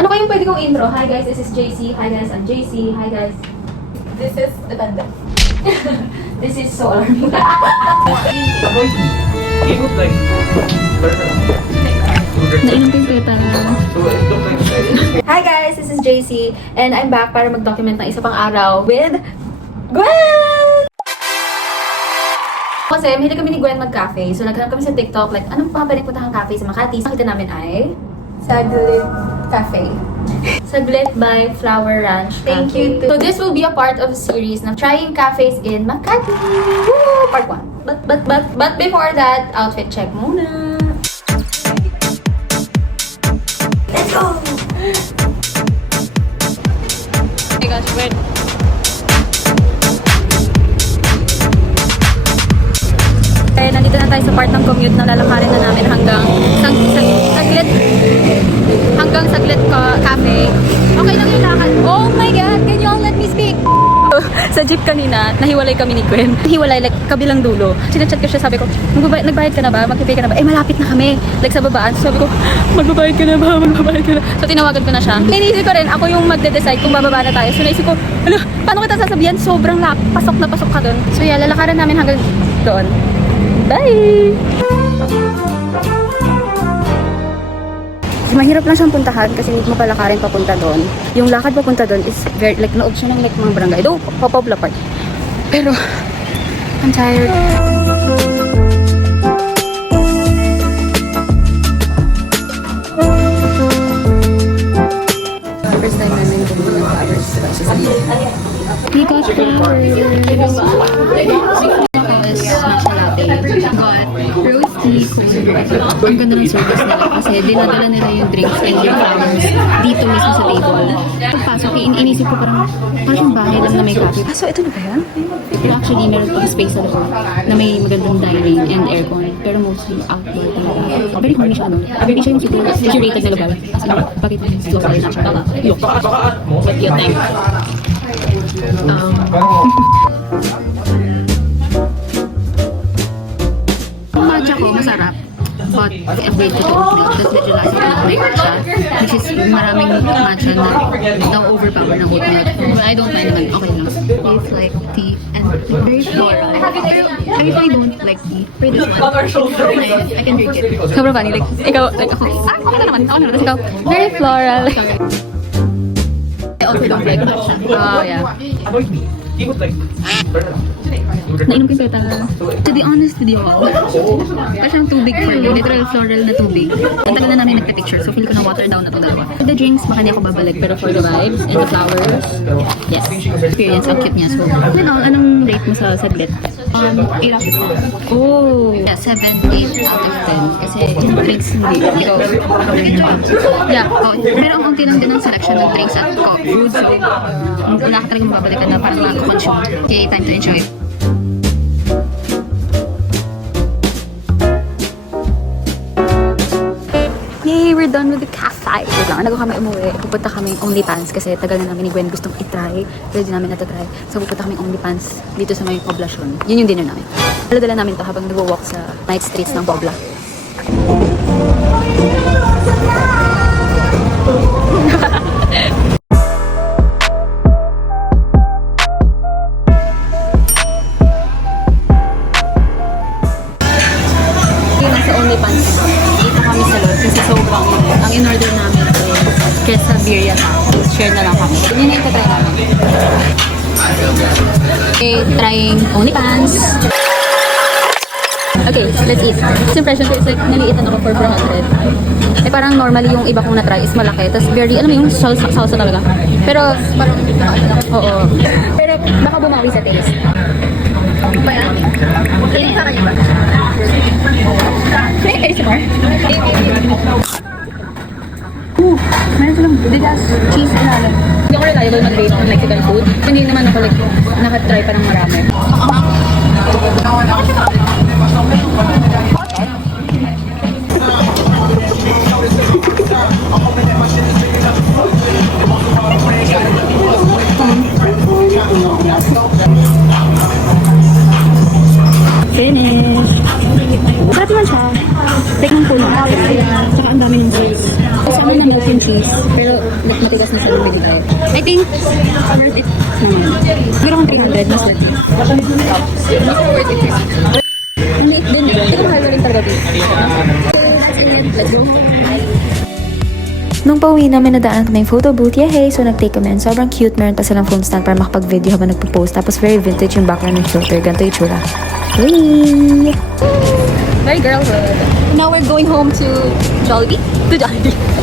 Ano kayong pwede kong intro? Hi guys, this is JC. Hi guys, I'm JC. Hi guys. This is the banda. This is so alarming. Nainom ko yung peta. Hi guys, this is JC. And I'm back para mag-document ng isa pang araw with Gwen! Kasi mahilig kami ni Gwen mag-cafe. So naghanap kami sa TikTok, like, anong pa pwedeng puntahang cafe sa Makati? Nakita namin ay Saglit Cafe. Saglit by Flower Ranch. Thank you Cafe. So this will be a part of a series na trying cafes in Makati. Woo! Part 1. But before that, outfit check muna. Let's go! Hey gosh, wait. Okay, nandito na tayo sa part ng commute na lalakarin na namin hanggang saglit cafe. Okay lang yung lakad. Oh my God! Can you all let me speak? Sa jeep kanina, nahiwalay kami ni Gwen. Nahiwalay, like, kabilang dulo. Sinachat ko siya, sabi ko, nagbayad ka na ba? Mag-pay ka na ba? Eh, malapit na kami. Like, sa babaan. So, sabi ko, magbabayad ka na ba? Magbabayad ka na. So, tinawagan ko na siya. Inisip ko rin, ako yung magde-decide kung bababa na tayo. So, naisip ko, ano, paano kita sasabihan? Sobrang pasok na pasok ka doon. So, yeah, lalakaran namin hanggang doon. Bye! Mahirap lang siyang puntahan kasi hindi mo palakarin papunta doon. Yung lakad papunta doon is very, like, naob siya ng like, mga barangay. Though, Popobla Park. Pero, I'm tired. First time namin bumili ng flowers. We got flowers. Is matcha latte. Got rose tea. Ang ganda ng service nila kasi dinadala nila yung drinks and yung flowers dito mismo sa table. Pagpasok, inisip ko parang bahay lang na may coffee. So, ito na ba yan? Pero actually, meron pang space sa loob na may magandang dining and aircon. Pero mostly outdoor talaga. Very cool siya, no? Very siya yung super curated na lugar. Kasi bakit local na siya? Yung time. Matcha ko, masarap. But I'm going to oat milk. Tapos medyo lasa ng milk siya. Which is maraming matcha na overpower ng oat milk. But I don't mind naman. Okay lang. Tastes like tea and very floral. I usually don't like tea. But this one, I can drink it. Sobrang funny. Like, ikaw, like ako. Ako naman. Tapos ikaw, very floral. I also don't like matcha. Oh, yeah. Nainom ko yung peta. To be honest with you all, kasi ang tubig for you, literal floral na tubig. Ang tagal na namin nagpa-picture, so feel ko na water down na itong dalawa. For the drinks, baka di ako babalik, pero for the vibes and the flowers, yes. Experience, ang cute niya. So, anong rate mo sa saglit? 8 out of 10. Oh! Yeah, 7, 8 out of 10. Kasi yung drinks, hindi. Yeah, oh, pero ang unti lang din ang selection ng drinks at food, so wala ka talagang mababalikan na parang makakonsume. Okay, time to enjoy. Yay! We're done with the cafe. Wait lang, ano kami umuwi. Pupunta kami OnlyPants kasi tagal na namin ni Gwen gustong itry. Pero di namin natatry. So pupunta kami OnlyPants dito sa may poblasyon. Yun yung dinner namin. Dala namin to habang nag-walk sa night streets ng Pobla. Nasa OnlyPants. Dito kami sa loob kasi sobrang init. Ang in-order namin is quesadilla tacos. Share na lang kami. Yun yung itatry namin. Okay, trying OnlyPants. Okay, let's eat. First impression ko is like, naliitan ako for 400. Eh parang normally yung iba kong na-try is malaki. Tapos very, alam mo yung salsa talaga. Pero, oo. Pero baka bumawi sa taste. Ba yan? Yan sa kanya ba? May ASMR? Meron silang bigas, cheese, ilalim. Hindi ako reliable mag-rate ng Mexican food. Hindi naman ako like, nakatry pa ng marami. Finish! Sarap naman siya. Like ng puno. Saka ang dami ng cheese. Kasama ng milk and cheese. Pero matigas na sa bibig tayo. I think, worth it naman. Siguro kung 300, mas worth it. Hindi, hindi ko mahal na rin talaga. Let's go. Nung pauwi namin, nadaan kami yung photo booth. Yehey! So, nag-take kami. And sobrang cute. Meron pa silang phone stand para makapag-video habang nagpo-post. Tapos, very vintage yung background ng filter. Ganito yung tsura. Hey! Very girlhood. Now we're going home to Jollibee. To Jollibee.